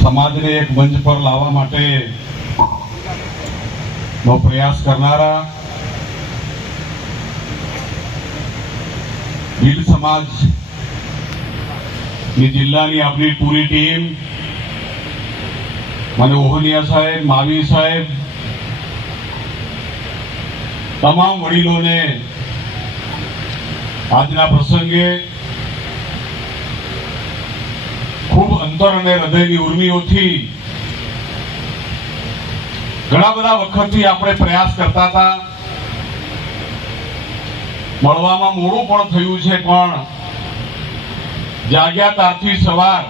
સમાજને એક મંચ પર લાવવા માટે નો પ્રયાસ કરનારા ભીલ સમાજ ની જિલ્લાની આપણી પૂરી ટીમ મને ઓહનિયા સાહેબ માવી સાહેબ તમામ વડીલોને આજના પ્રસંગે અંતર અને હૃદયની ઉર્મિઓથી ઘણા બધા વખતથી આપણે પ્રયાસ કરતા હતા મળવામાં મોડું પણ થયું છે પણ જાગ્યા તારથી સવાર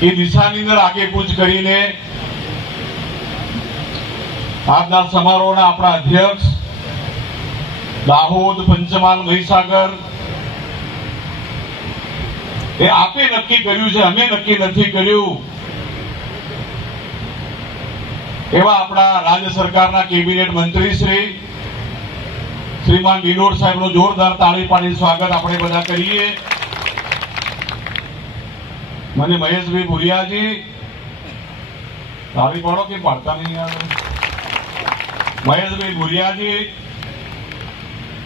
એ દિશાની અંદર આગેકૂચ કરીને આજના સમારોહના આપણા અધ્યક્ષ દાહોદ પંચમહાલ મહીસાગર એ આપે નક્કી કર્યું છે અમે નક્કી નથી કર્યું એવા આપણા રાજ્ય સરકારના કેબિનેટ મંત્રી શ્રી શ્રીમાન બિલોડ સાહેબનો જોરદાર તાળી પાડી સ્વાગત આપણે બધા કરીએ મને મહેશભાઈ ભુરિયાજી તાળી પાડો કે પાડતા નહીં યાર મહેશભાઈ ભુરિયાજી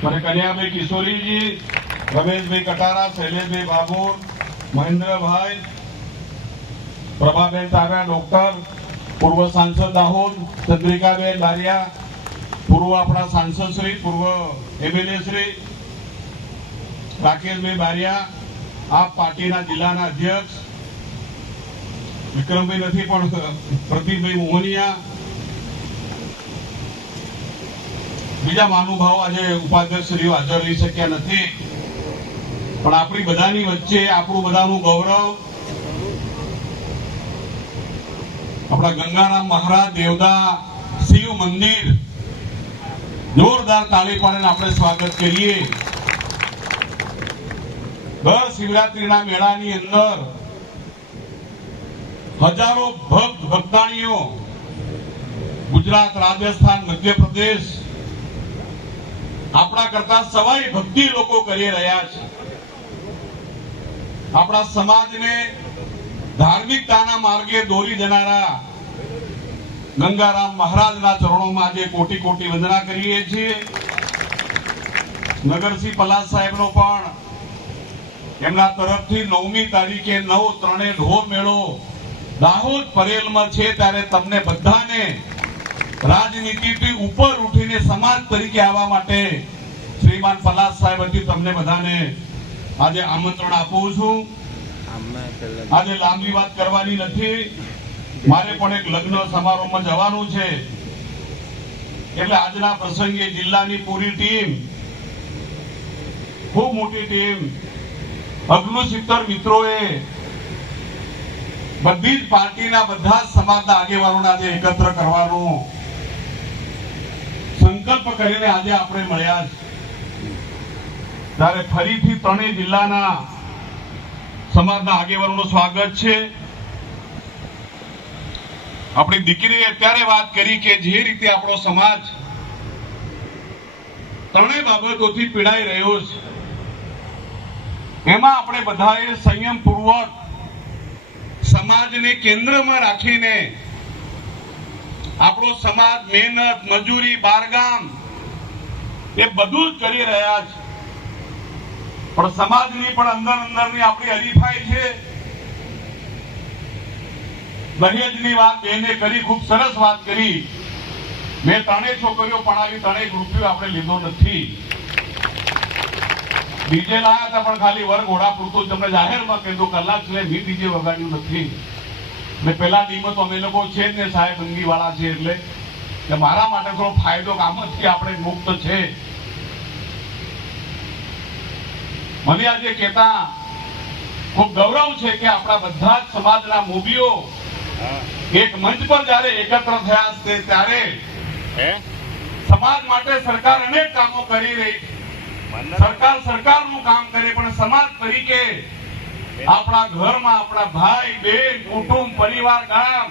મને કન્યાભાઈ કિશોરીજી રમેશભાઈ કટારા શૈલેષભાઈ બાબુર મહેન્દ્રભાઈ પ્રભાબેન તારા ડોક્ટર પૂર્વ સાંસદ દાહોદ ચંદ્રિકાબેન બારિયા પૂર્વ આપણા સાંસદ શ્રી પૂર્વ એમએલએ શ્રી રાકેશભાઈ બારિયા આપ પાર્ટીના જિલ્લાના અધ્યક્ષ વિક્રમભાઈ નથી પણ પ્રદીપભાઈ મોહનિયા બીજા મહાનુભાવો આજે ઉપાધ્યક્ષ શ્રીઓ હાજર રહી શક્યા નથી પણ આપણી બધાની વચ્ચે આપણું બધાનું ગૌરવ આપણા ગંગારામ મહારાજ દેવદા શિવ મંદિર જોરદાર તાળી આપણે સ્વાગત કરીએ દર શિવરાત્રીના મેળાની અંદર હજારો ભક્ત ભક્તાણીઓ ગુજરાત રાજસ્થાન મધ્યપ્રદેશ આપણા કરતા સવાઈ ભક્તિ લોકો કરી રહ્યા છે આપણા સમાજને ધાર્મિકતાના માર્ગે દોરી જનારા ગંગારામ મહારાજના ચરણોમાં આજે કોટી કોટી વંદના કરીએ છીએ નગરસિંહ પલાસ સાહેબનો પણ એમના તરફથી નવમી તારીખે નવ ત્રણે ઢોર મેળો દાહોદ પરેલમાં છે ત્યારે તમને બધાને રાજનીતિથી ઉપર ઉઠીને સમાજ તરીકે આવવા માટે શ્રીમાન પલાસ સાહેબ હતી તમને બધાને આજે આમંત્રણ આપું છું આજે લાંબી વાત કરવાની નથી મારે પણ એક લગ્ન સમારોહમાં જવાનું છે એટલે આજના પ્રસંગે જિલ્લાની પૂરી ટીમ ખૂબ મોટી ટીમ અગલું સિત્તર મિત્રોએ બધી જ પાર્ટીના બધા સમાજના આગેવાનોને આજે એકત્ર કરવાનો સંકલ્પ કરીને આજે આપણે મળ્યા છે ત્યારે ફરીથી ત્રણેય જિલ્લાના સમાજના આગેવાનોનું સ્વાગત છે આપણી દીકરીએ અત્યારે વાત કરી કે જે રીતે આપણો સમાજ ત્રણેય બાબતોથી પીડાઈ રહ્યો છે એમાં આપણે બધાએ સંયમપૂર્વક સમાજને કેન્દ્રમાં રાખીને આપણો સમાજ મહેનત મજૂરી બારગામ એ બધું જ કરી રહ્યા છે પણ સમાજની પણ અંદર અંદરની આપણી હરીફાઈ છે દહેજની વાત બેને કરી ખૂબ સરસ વાત કરી મેં ત્રણેય છોકરીઓ પણાવી ત્રણેય મૃત્યુ આપણે લીધો નથી ડીજે લાયા હતા પણ ખાલી વર્ગ ઘોડા પૂરતો તમને જાહેરમાં કીધું કલાક છે મી ડીજે વગાડ્યું નથી ને પેલા નિયમો અમે લોકો છે ને સાહેબ અંગી વાળા છે એટલે મારા માટે થોડો ફાયદો જ આપણે મુક્ત છે મને આજે કહેતા ખૂબ ગૌરવ છે કે આપણા બધા જ સમાજના મૂવીઓ એક મંચ પર જ્યારે એકત્ર થયા છે ત્યારે સમાજ માટે સરકાર અનેક કામો કરી રહી સરકાર સરકારનું કામ કરે પણ સમાજ તરીકે આપણા ઘરમાં આપણા ભાઈ બેન કુટુંબ પરિવાર ગામ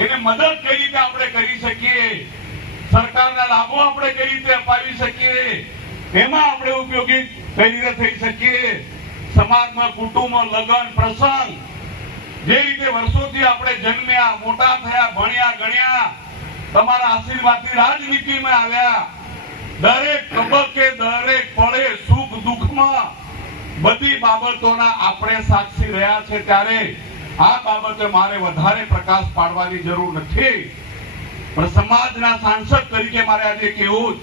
એને મદદ કઈ રીતે આપણે કરી શકીએ સરકારના લાભો આપણે કઈ રીતે અપાવી શકીએ એમાં આપણે ઉપયોગી કઈ રીતે થઈ શકીએ સમાજમાં કુટુંબમાં લગ્ન પ્રસંગ જે રીતે વર્ષોથી આપણે જન્મ્યા મોટા થયા ભણ્યા ગણ્યા તમારા આશીર્વાદથી રાજનીતિમાં આવ્યા દરેક તબક્કે દરેક પળે સુખ દુઃખમાં બધી બાબતોના આપણે સાક્ષી રહ્યા છે ત્યારે આ બાબતે મારે વધારે પ્રકાશ પાડવાની જરૂર નથી પણ સમાજના સાંસદ તરીકે મારે આજે કેવું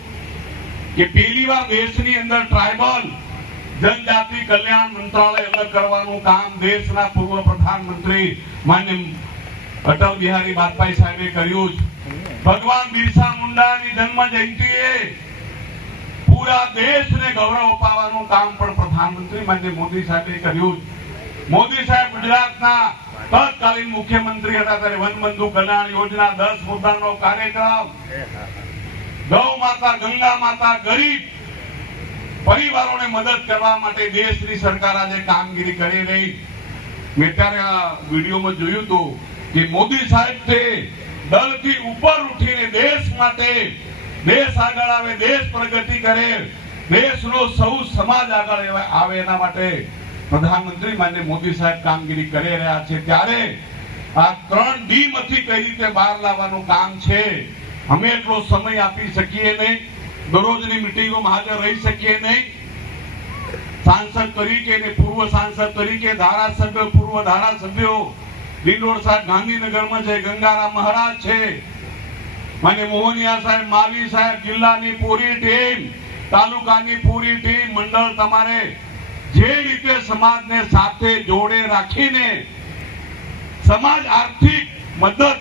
કે પહેલી વાર દેશની અંદર ટ્રાઇબલ જનજાતિ કલ્યાણ મંત્રાલય અલગ કરવાનું કામ દેશના પૂર્વ પ્રધાનમંત્રી માન્ય અટલ બિહારી વાજપેયી સાહેબે કર્યું ભગવાન બિરસા મુંડાની જન્મ જયંતિએ પૂરા દેશને ગૌરવ અપાવવાનું કામ પણ પ્રધાનમંત્રી માન્ય મોદી સાહેબે કર્યું મોદી સાહેબ ગુજરાતના તત્કાલીન મુખ્યમંત્રી હતા ત્યારે વનબંધુ કલ્યાણ યોજના દસ મુદ્દાનો કાર્યક્રમ ગૌ માતા ગંગા માતા ગરીબ પરિવારોને મદદ કરવા માટે દેશની સરકાર આજે કામગીરી કરી રહી મેં ત્યારે આ વિડીયોમાં જોયું હતું કે મોદી સાહેબ છે દળથી ઉપર ઉઠીને દેશ માટે દેશ આગળ આવે દેશ પ્રગતિ કરે દેશનો સૌ સમાજ આગળ આવે એના માટે પ્રધાનમંત્રી માન્ય મોદી સાહેબ કામગીરી કરી રહ્યા છે ત્યારે આ ત્રણ ડી માંથી કઈ રીતે બહાર લાવવાનું કામ છે અમે એટલો સમય આપી શકીએ નહીં દરરોજની મિટિંગોમાં હાજર રહી શકીએ નહીં સાંસદ તરીકે ને પૂર્વ સાંસદ તરીકે ધારાસભ્ય પૂર્વ ધારાસભ્યો લીંડોર સાહેબ ગાંધીનગરમાં છે ગંગારામ મહારાજ છે અને મોહનિયા સાહેબ માવી સાહેબ જિલ્લાની પૂરી ટીમ તાલુકાની પૂરી ટીમ મંડળ તમારે જે રીતે સમાજને સાથે જોડે રાખીને સમાજ આર્થિક મદદ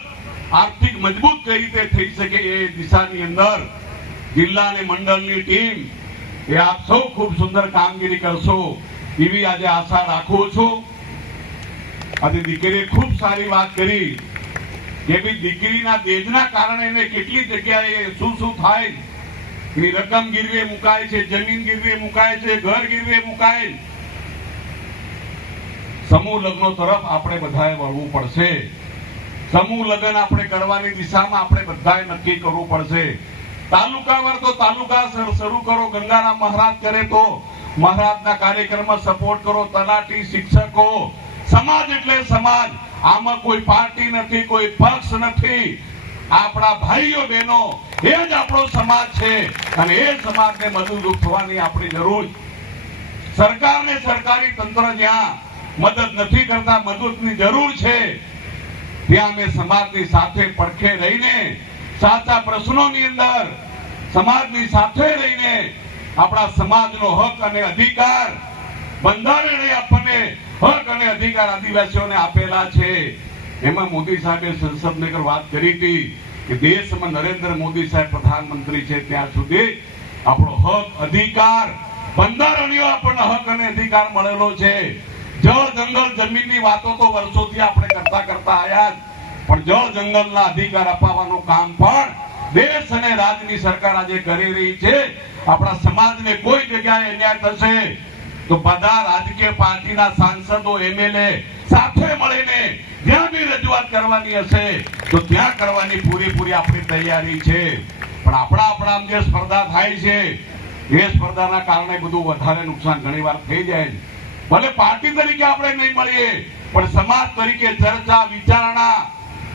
આર્થિક મજબૂત કઈ રીતે થઈ શકે એ દિશાની અંદર જિલ્લા અને મંડળની ટીમ એ આપ સૌ ખૂબ સુંદર કામગીરી કરશો એવી આજે આશા રાખું છું આજે દીકરીએ ખૂબ સારી વાત કરી કે ભાઈ દીકરીના દેજના કારણે એને કેટલી જગ્યાએ શું શું થાય એની રકમ ગીરવે મુકાય છે જમીન ગીરવે મુકાય છે ઘર ગીરવે મુકાય સમૂહ લગ્નો તરફ આપણે બધાએ વળવું પડશે સમૂહ લગ્ન આપણે કરવાની દિશામાં આપણે બધાએ નક્કી કરવું પડશે તાલુકા તો તાલુકા શરૂ કરો ગંગારામ મહારાજ કરે તો મહારાજના કાર્યક્રમમાં સપોર્ટ કરો તલાટી શિક્ષકો સમાજ એટલે સમાજ આમાં કોઈ પાર્ટી નથી કોઈ પક્ષ નથી આપણા ભાઈઓ બહેનો એ જ આપણો સમાજ છે અને એ સમાજને મદદરૂપ થવાની આપણી જરૂર સરકારને સરકારી તંત્ર જ્યાં મદદ નથી કરતા મદદની જરૂર છે ત્યાં અમે સમાજની સાથે પડખે રહીને સાચા પ્રશ્નોની અંદર સમાજની સાથે રહીને આપણા સમાજનો હક અને અધિકાર બંધારણે આપણને હક અને અધિકાર આદિવાસીઓને આપેલા છે એમાં મોદી સાહેબે સંસદનગર વાત કરી હતી કે દેશમાં નરેન્દ્ર મોદી સાહેબ પ્રધાનમંત્રી છે ત્યાં સુધી આપણો હક અધિકાર બંધારણીય આપણને હક અને અધિકાર મળેલો છે જળ જંગલ જમીનની વાતો તો વર્ષોથી આપણે કરતા કરતા આવ્યા પણ જળ જંગલના અધિકાર અપાવવાનું કામ પણ દેશ અને રાજ્યની સરકાર આજે કરી રહી છે આપણા સમાજને કોઈ જગ્યાએ અન્યાય થશે તો બધા રાજકીય પાર્ટીના સાંસદો એમએલએ સાથે મળીને જ્યાં બી રજૂઆત કરવાની હશે તો ત્યાં કરવાની પૂરેપૂરી આપણી તૈયારી છે પણ આપણા આપણા જે સ્પર્ધા થાય છે એ સ્પર્ધાના કારણે બધું વધારે નુકસાન ઘણીવાર થઈ જાય છે ભલે પાર્ટી તરીકે આપણે નહીં મળીએ પણ સમાજ તરીકે ચર્ચા વિચારણા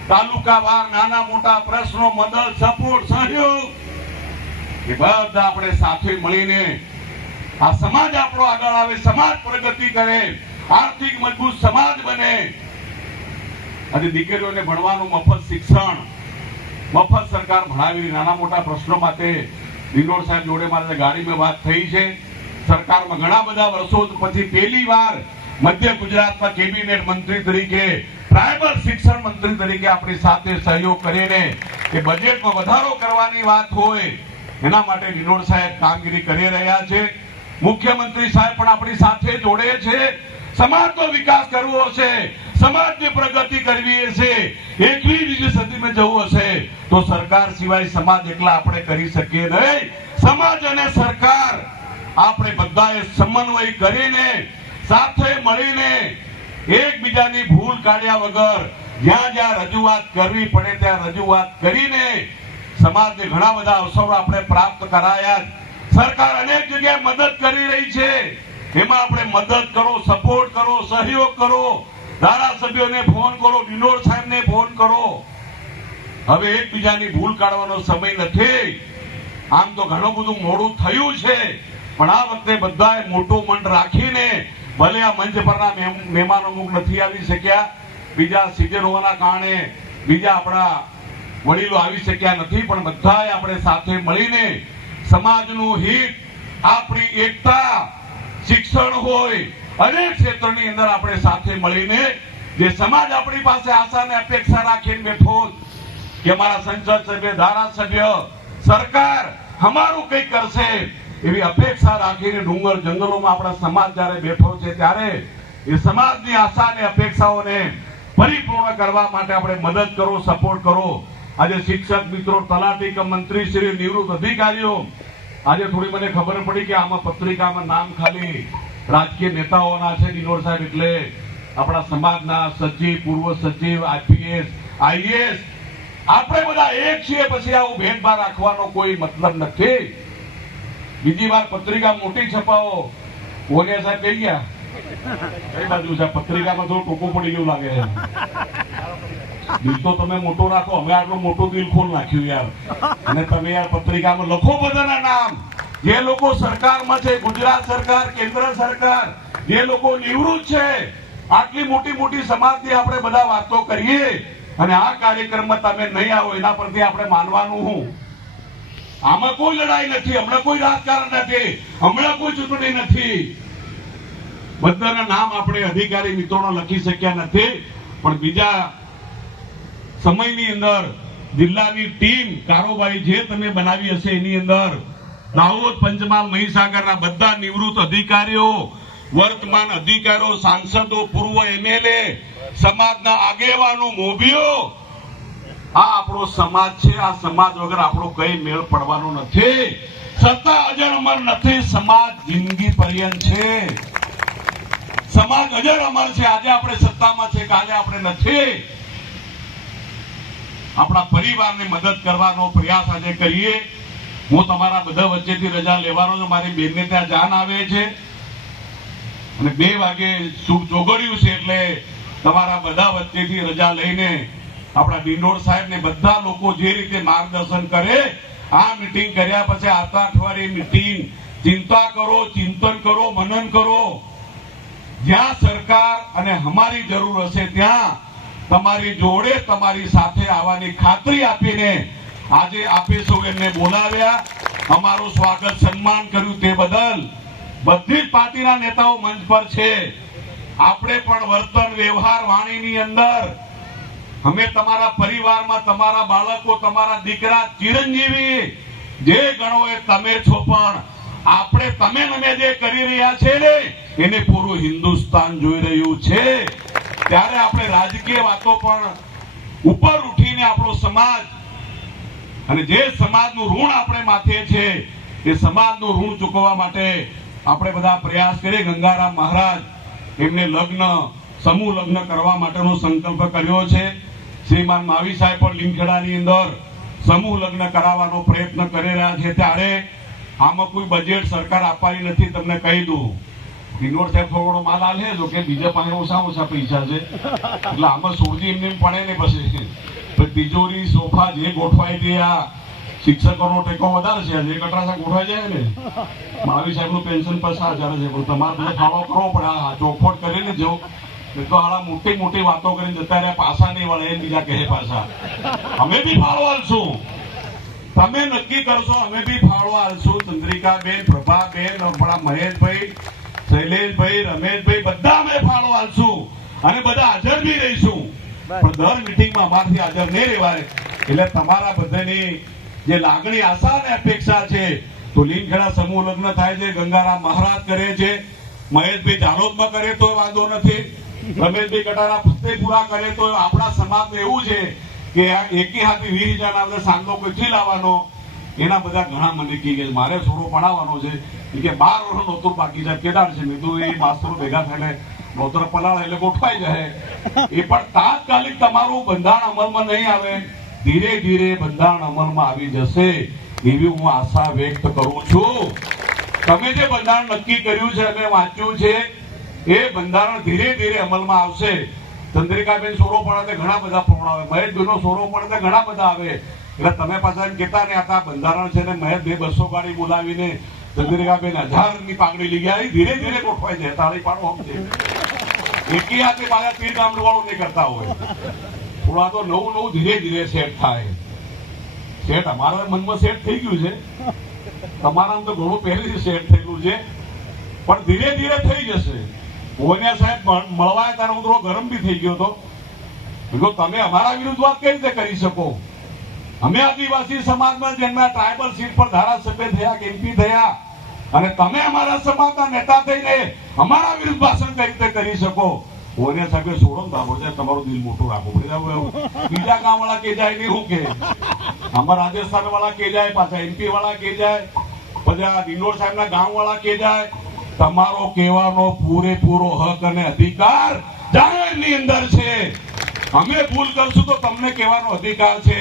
તાલુકા વાર નાના મોટા પ્રશ્નો મદદ સપોર્ટ સહયોગ એ બધા આપણે સાથે મળીને આ સમાજ આપણો આગળ આવે સમાજ પ્રગતિ કરે આર્થિક મજબૂત સમાજ બને અને દીકરીઓને ભણવાનું મફત શિક્ષણ મફત સરકાર ભણાવી નાના મોટા પ્રશ્નો માટે દિનોર સાહેબ જોડે મારે ગાડીમાં વાત થઈ છે સરકારમાં ઘણા બધા વર્ષો પછી પહેલી વાર મધ્ય ગુજરાતમાં કેબિનેટ મંત્રી તરીકે પ્રાઇમર શિક્ષણ મંત્રી તરીકે આપણી સાથે સહયોગ કરીને કે બજેટમાં વધારો કરવાની વાત હોય એના માટે વિનોદ સાહેબ કામગીરી કરી રહ્યા છે મુખ્યમંત્રી સાહેબ પણ આપણી સાથે જોડે છે સમાજનો વિકાસ કરવો છે સમાજની પ્રગતિ કરવી છે એકવીસમી સદીમાં જવું હશે તો સરકાર સિવાય સમાજ એકલા આપણે કરી શકીએ નહીં સમાજ અને સરકાર આપણે બધાએ સમન્વય કરીને સાથે મળીને એકબીજાની ભૂલ કાઢ્યા વગર જ્યાં જ્યાં રજૂઆત કરવી પડે ત્યાં રજૂઆત કરીને સમાજને ઘણા બધા અવસરો આપણે પ્રાપ્ત કરાયા સરકાર અનેક જગ્યાએ મદદ કરી રહી છે એમાં આપણે મદદ કરો સપોર્ટ કરો સહયોગ કરો ધારાસભ્યોને ફોન કરો વિનોદ સાહેબને ફોન કરો હવે એકબીજાની ભૂલ કાઢવાનો સમય નથી આમ તો ઘણું બધું મોડું થયું છે પણ આ વખતે બધાએ મોટું મન રાખીને ભલે આ મંચ પરના મહેમાનો અમુક નથી આવી શક્યા બીજા સિઝન હોવાના કારણે બીજા આપણા વડીલો આવી શક્યા નથી પણ બધાએ આપણે સાથે મળીને સમાજનું હિત આપણી એકતા શિક્ષણ હોય અનેક ક્ષેત્રની અંદર આપણે સાથે મળીને જે સમાજ આપણી પાસે આશા ને અપેક્ષા રાખીને બેઠો કે અમારા સંસદ સભ્ય ધારાસભ્ય સરકાર અમારું કઈ કરશે એવી અપેક્ષા રાખીને ડુંગર જંગલોમાં આપણા સમાજ જ્યારે બેઠો છે ત્યારે એ સમાજની આશા ને અપેક્ષાઓને પરિપૂર્ણ કરવા માટે આપણે મદદ કરો સપોર્ટ કરો આજે શિક્ષક મિત્રો તલાટી કે મંત્રી શ્રી નિવૃત્ત અધિકારીઓ આજે થોડી મને ખબર પડી કે આમાં પત્રિકામાં નામ ખાલી રાજકીય નેતાઓના છે દિનોર સાહેબ એટલે આપણા સમાજના સચિવ પૂર્વ સચિવ આઈપીએસ આઈએસ આપણે બધા એક છીએ પછી આવું ભેદભાવ રાખવાનો કોઈ મતલબ નથી બીજી વાર પત્રિકા મોટી છપાવો ઓલિયા સાહેબ કહી ગયા કઈ બાજુ છે પત્રિકામાં થોડું ટોકો પડી ગયું લાગે છે બિલ તો તમે મોટો રાખો અમે આટલું મોટું બિલ ખોલ નાખ્યું યાર અને તમે યાર પત્રિકામાં લખો બધાના નામ જે લોકો સરકારમાં છે ગુજરાત સરકાર કેન્દ્ર સરકાર જે લોકો નિવૃત્ત છે આટલી મોટી મોટી સમાજની આપણે બધા વાતો કરીએ અને આ કાર્યક્રમમાં તમે નહીં આવો એના પરથી આપણે માનવાનું હું આમાં કોઈ લડાઈ નથી હમણાં કોઈ રાજકારણ નથી હમણાં કોઈ ચૂંટણી નથી બધાના નામ આપણે અધિકારી મિત્રોનો લખી શક્યા નથી પણ બીજા સમયની અંદર જિલ્લાની ટીમ કારોબારી જે તમે બનાવી હશે એની અંદર દાહોદ પંચમહાલ મહીસાગરના બધા નિવૃત્ત અધિકારીઓ વર્તમાન અધિકારીઓ સાંસદો પૂર્વ એમએલએ સમાજના આગેવાનો મોભીઓ આ આપણો સમાજ છે આ સમાજ વગર આપણો કઈ મેળ પડવાનો નથી છતાં અજર અમર નથી સમાજ જિંદગી પર્યંત છે સમાજ અજર અમર છે આજે આપણે સત્તામાં છે કાલે આપણે નથી આપણા પરિવારને મદદ કરવાનો પ્રયાસ આજે કરીએ હું તમારા બધા વચ્ચેથી રજા લેવાનો છું મારી બેનને ત્યાં જાન આવે છે અને બે વાગે શુભ જોગડ્યું છે એટલે તમારા બધા વચ્ચેથી રજા લઈને આપણા ડિંડોર સાહેબ ને બધા લોકો જે રીતે માર્ગદર્શન કરે આ મિટિંગ કર્યા પછી આવતા અઠવાડિયે મિટિંગ ચિંતા કરો ચિંતન કરો મનન કરો જ્યાં સરકાર અને અમારી જરૂર હશે ત્યાં તમારી જોડે તમારી સાથે આવવાની ખાતરી આપીને આજે આપે સૌ એમને બોલાવ્યા અમારું સ્વાગત સન્માન કર્યું તે બદલ બધી પાર્ટીના નેતાઓ મંચ પર છે આપણે પણ વર્તન વ્યવહાર વાણીની અંદર અમે તમારા પરિવારમાં તમારા બાળકો તમારા દીકરા ચિરંજીવી જે ગણો એ તમે છો પણ આપણે તમે મને જે કરી રહ્યા છે ને એને પૂરું હિન્દુસ્તાન જોઈ રહ્યું છે ત્યારે આપણે રાજકીય વાતો પણ ઉપર ઉઠીને આપણો સમાજ અને જે સમાજનું ઋણ આપણે માથે છે એ સમાજનું ઋણ ચૂકવવા માટે આપણે બધા પ્રયાસ કરીએ ગંગારામ મહારાજ એમને લગ્ન સમૂહ લગ્ન કરવા માટેનો સંકલ્પ કર્યો છે શ્રીમાન માવી સાહેબ પણ લીમખેડાની અંદર સમૂહ લગ્ન કરાવવાનો પ્રયત્ન કરી રહ્યા છે ત્યારે આમાં કોઈ બજેટ સરકાર આપવાની નથી તમને કહી દઉં કિન્નોર સાહેબ થોડો માલ આલે જો કે બીજા પાસે ઓછા ઓછા પૈસા છે એટલે આમાં સુરજી એમને પડે ને પછી તિજોરી સોફા જે ગોઠવાય તે આ શિક્ષકોનો ટેકો વધારે છે જે કટરાસા ગોઠવાઈ જાય ને માવી સાહેબનું પેન્શન પચાસ હજાર છે પણ તમારે બધો ફાળો કરવો પડે આ ચોખવટ કરીને જો મેં તો આડા મોટી મોટી વાતો કરીને જતા રહ્યા પાસા નહીં વળે બીજા કહે પાછા અમે બી ફાળો હાલશું તમે નક્કી કરશો અમે બી ફાળો બેન પ્રભા બેન આપણા મહેશભાઈ શૈલેષભાઈ રમેશભાઈ બધા અમે ફાળો હાલશું અને બધા હાજર બી રહીશું પણ દર મિટિંગમાં અમારથી હાજર નહીં રહેવાય એટલે તમારા બધાની જે લાગણી આશા અને અપેક્ષા છે તો લીમખેડા સમૂહ લગ્ન થાય છે ગંગારામ મહારાજ કરે છે મહેશભાઈ ઝાલોદમાં કરે તો વાંધો નથી રમેશભાઈ કટારા પોતે પૂરા કરે તો આપણા સમાજનું એવું છે કે એકી હાથી વીર હજારના અંદર સાંગો કેટલી લાવવાનો એના બધા ઘણા મને કહી ગયા મારે છોડો ભણાવવાનો છે કે બાર વર્ષ નોતર બાકી છે કેદાર છે મેં તો એ માસ્તરો ભેગા થઈને નોતર પલાળ એટલે ગોઠવાઈ જાય એ પણ તાત્કાલિક તમારું બંધારણ અમલમાં નહીં આવે ધીરે ધીરે બંધારણ અમલમાં આવી જશે એવી હું આશા વ્યક્ત કરું છું તમે જે બંધારણ નક્કી કર્યું છે અમે વાંચ્યું છે એ બંધારણ ધીરે ધીરે અમલમાં આવશે ચંદ્રિકાબેન સોરો પણ ઘણા બધા ફોન આવે મહેશભાઈનો સોરો પણ ઘણા બધા આવે એટલે તમે પાછા કહેતા ને આ બંધારણ છે ને મહેશભાઈ બસો ગાડી બોલાવીને ચંદ્રિકાબેન હજારની પાઘડી લઈ ગયા ધીરે ધીરે ગોઠવાય છે તાળી પાડો આમ છે એકી હાથે પાછા તીર ગામડું વાળું નહીં કરતા હોય થોડા તો નવું નવું ધીરે ધીરે સેટ થાય સેટ અમારા મનમાં સેટ થઈ ગયું છે તમારા તો ઘણું પહેલેથી સેટ થયેલું છે પણ ધીરે ધીરે થઈ જશે ભુવનિયા સાહેબ મળવા ત્યારે હું થોડો ગરમ બી થઈ ગયો હતો તમે અમારા વિરુદ્ધ વાત કઈ રીતે કરી શકો અમે આદિવાસી સમાજમાં જેમના ટ્રાઇબલ સીટ પર ધારાસભ્ય થયા કે એમપી થયા અને તમે અમારા સમાજના નેતા થઈને અમારા વિરુદ્ધ ભાષણ કઈ રીતે કરી શકો ઓને સાહેબ છોડો દાબો છે તમારું દિલ મોટું રાખો બીજા ગામ વાળા કે જાય નહીં હું કે આમાં રાજસ્થાન વાળા કે જાય પાછા એમપી વાળા કે જાય પછી આ દિલોર ના ગામ વાળા કે જાય તમારો કહેવાનો પૂરેપૂરો હક અને અધિકાર જાહેરની અંદર છે અમે ભૂલ કરશું તો તમને કહેવાનો અધિકાર છે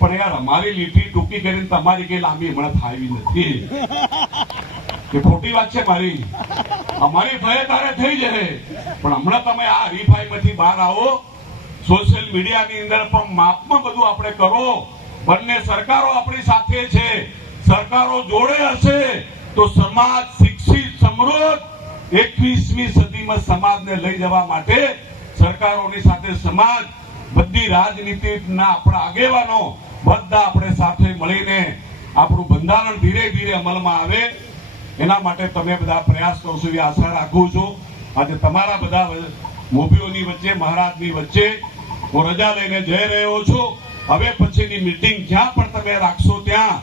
પણ યાર અમારી લીટી ટૂંકી કરીને તમારી કઈ લાંબી હમણાં થાવી નથી એ ખોટી વાત છે મારી અમારી ભય તારે થઈ જાય પણ હમણાં તમે આ હરીફાઈમાંથી બહાર આવો સોશિયલ મીડિયાની અંદર પણ માપમાં બધું આપણે કરો બંને સરકારો આપણી સાથે છે સરકારો જોડે હશે તો સમાજ વિકસિત સમૃદ્ધ એકવીસમી સદીમાં સમાજને લઈ જવા માટે સરકારોની સાથે સમાજ બધી રાજનીતિના આપણા આગેવાનો બધા આપણે સાથે મળીને આપણું બંધારણ ધીરે ધીરે અમલમાં આવે એના માટે તમે બધા પ્રયાસ કરશો એવી આશા રાખું છું આજે તમારા બધા મોભીઓની વચ્ચે મહારાજની વચ્ચે હું રજા લઈને જઈ રહ્યો છું હવે પછીની મિટિંગ જ્યાં પણ તમે રાખશો ત્યાં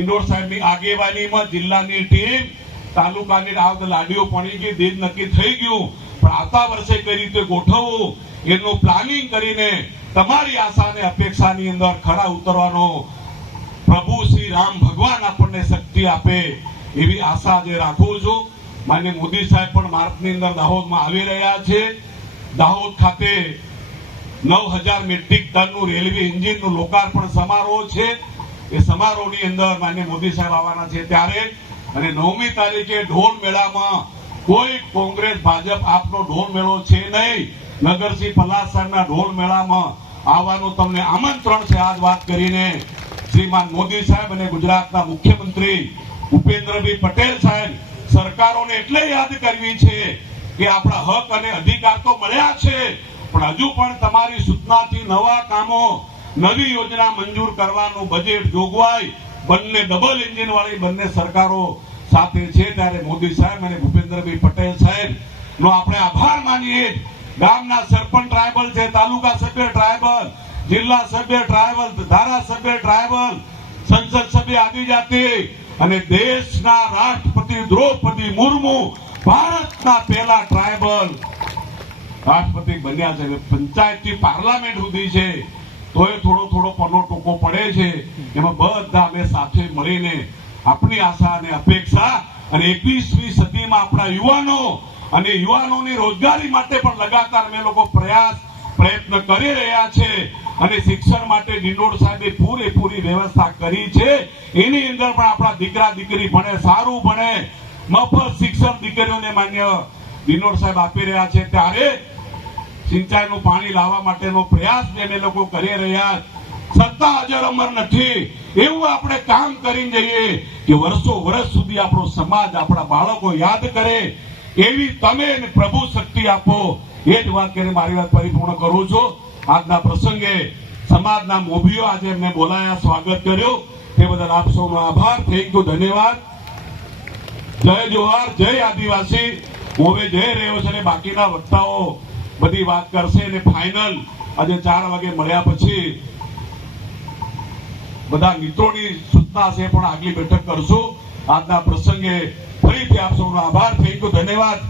ઇન્દોર સાહેબની આગેવાનીમાં જિલ્લાની ટીમ તાલુકાની રાત લાડીઓ પડી ગઈ દેજ નક્કી થઈ ગયું પણ આવતા વર્ષે કઈ રીતે ગોઠવવું એનું પ્લાનિંગ કરીને તમારી આશા અને અપેક્ષાની અંદર ખરા ઉતરવાનો પ્રભુ શ્રી રામ ભગવાન આપણને શક્તિ આપે એવી આશા આજે રાખું છું માન્ય મોદી સાહેબ પણ માર્ચની અંદર દાહોદમાં આવી રહ્યા છે દાહોદ ખાતે નવ હજાર મેટ્રિક ટનનું રેલવે નું લોકાર્પણ સમારોહ છે એ સમારોહની અંદર માન્ય મોદી સાહેબ આવવાના છે ત્યારે અને નવમી તારીખે ઢોલ મેળામાં કોઈ કોંગ્રેસ ભાજપ આપનો ઢોલ મેળો છે નહીં નગરસિંહ પલાસાના ઢોલ મેળામાં આવવાનું તમને આમંત્રણ છે આજ વાત કરીને શ્રીમાન મોદી સાહેબ અને ગુજરાતના મુખ્યમંત્રી ભૂપેન્દ્રભાઈ પટેલ સાહેબ સરકારોને એટલે યાદ કરવી છે કે આપણા હક અને અધિકાર તો મળ્યા છે પણ હજુ પણ તમારી સૂચનાથી નવા કામો નવી યોજના મંજૂર કરવાનું બજેટ જોગવાઈ બંને ડબલ એન્જિન વાળી બંને સરકારો સાથે છે ત્યારે મોદી સાહેબ અને ભૂપેન્દ્રભાઈ પટેલ સાહેબ નો આપણે આભાર માનીએ ગામના સરપંચ ટ્રાયબલ છે તાલુકા સભ્ય ટ્રાયબલ જિલ્લા સભ્ય ટ્રાયબલ ધારાસભ્ય ટ્રાયબલ સંસદ સભ્ય આદિજાતિ અને દેશના રાષ્ટ્રપતિ દ્રૌપદી મુર્મુ ભારતના પહેલા ટ્રાયબલ રાષ્ટ્રપતિ બન્યા છે પંચાયત થી પાર્લામેન્ટ સુધી છે તોય થોડો થોડો પરનો ટોકો પડે છે એમાં બધા અમે સાથે મળીને આપણી આશા અને અપેક્ષા અને એકવીસમી સદીમાં આપણા યુવાનો અને યુવાનોની રોજગારી માટે પણ લગાતાર અમે લોકો પ્રયાસ પ્રયત્ન કરી રહ્યા છે અને શિક્ષણ માટે ડિંડોર સાહેબે પૂરેપૂરી વ્યવસ્થા કરી છે એની અંદર પણ આપણા દીકરા દીકરી ભણે સારું ભણે મફત શિક્ષણ દીકરીઓને માન્ય ડિંડોર સાહેબ આપી રહ્યા છે ત્યારે સિંચાઈનું પાણી લાવવા માટેનો પ્રયાસ જેને લોકો કરી રહ્યા સત્તા હજાર અમર નથી એવું આપણે કામ કરી જઈએ કે વર્ષો વર્ષ સુધી આપણો સમાજ આપણા બાળકો યાદ કરે એવી તમે પ્રભુ શક્તિ આપો એ જ વાત મારી વાત પરિપૂર્ણ કરું છું આજના પ્રસંગે સમાજના મોભીઓ આજે એમને બોલાયા સ્વાગત કર્યો તે બદલ આપ સૌનો આભાર થેન્ક યુ ધન્યવાદ જય જોહાર જય આદિવાસી મોભે જય રહ્યો છે અને બાકીના વક્તાઓ બધી વાત કરશે અને ફાઇનલ આજે ચાર વાગે મળ્યા પછી બધા મિત્રોની સૂચના છે પણ આગલી બેઠક કરશું આજના પ્રસંગે ફરીથી આપ સૌનો આભાર થઈ ગયો ધન્યવાદ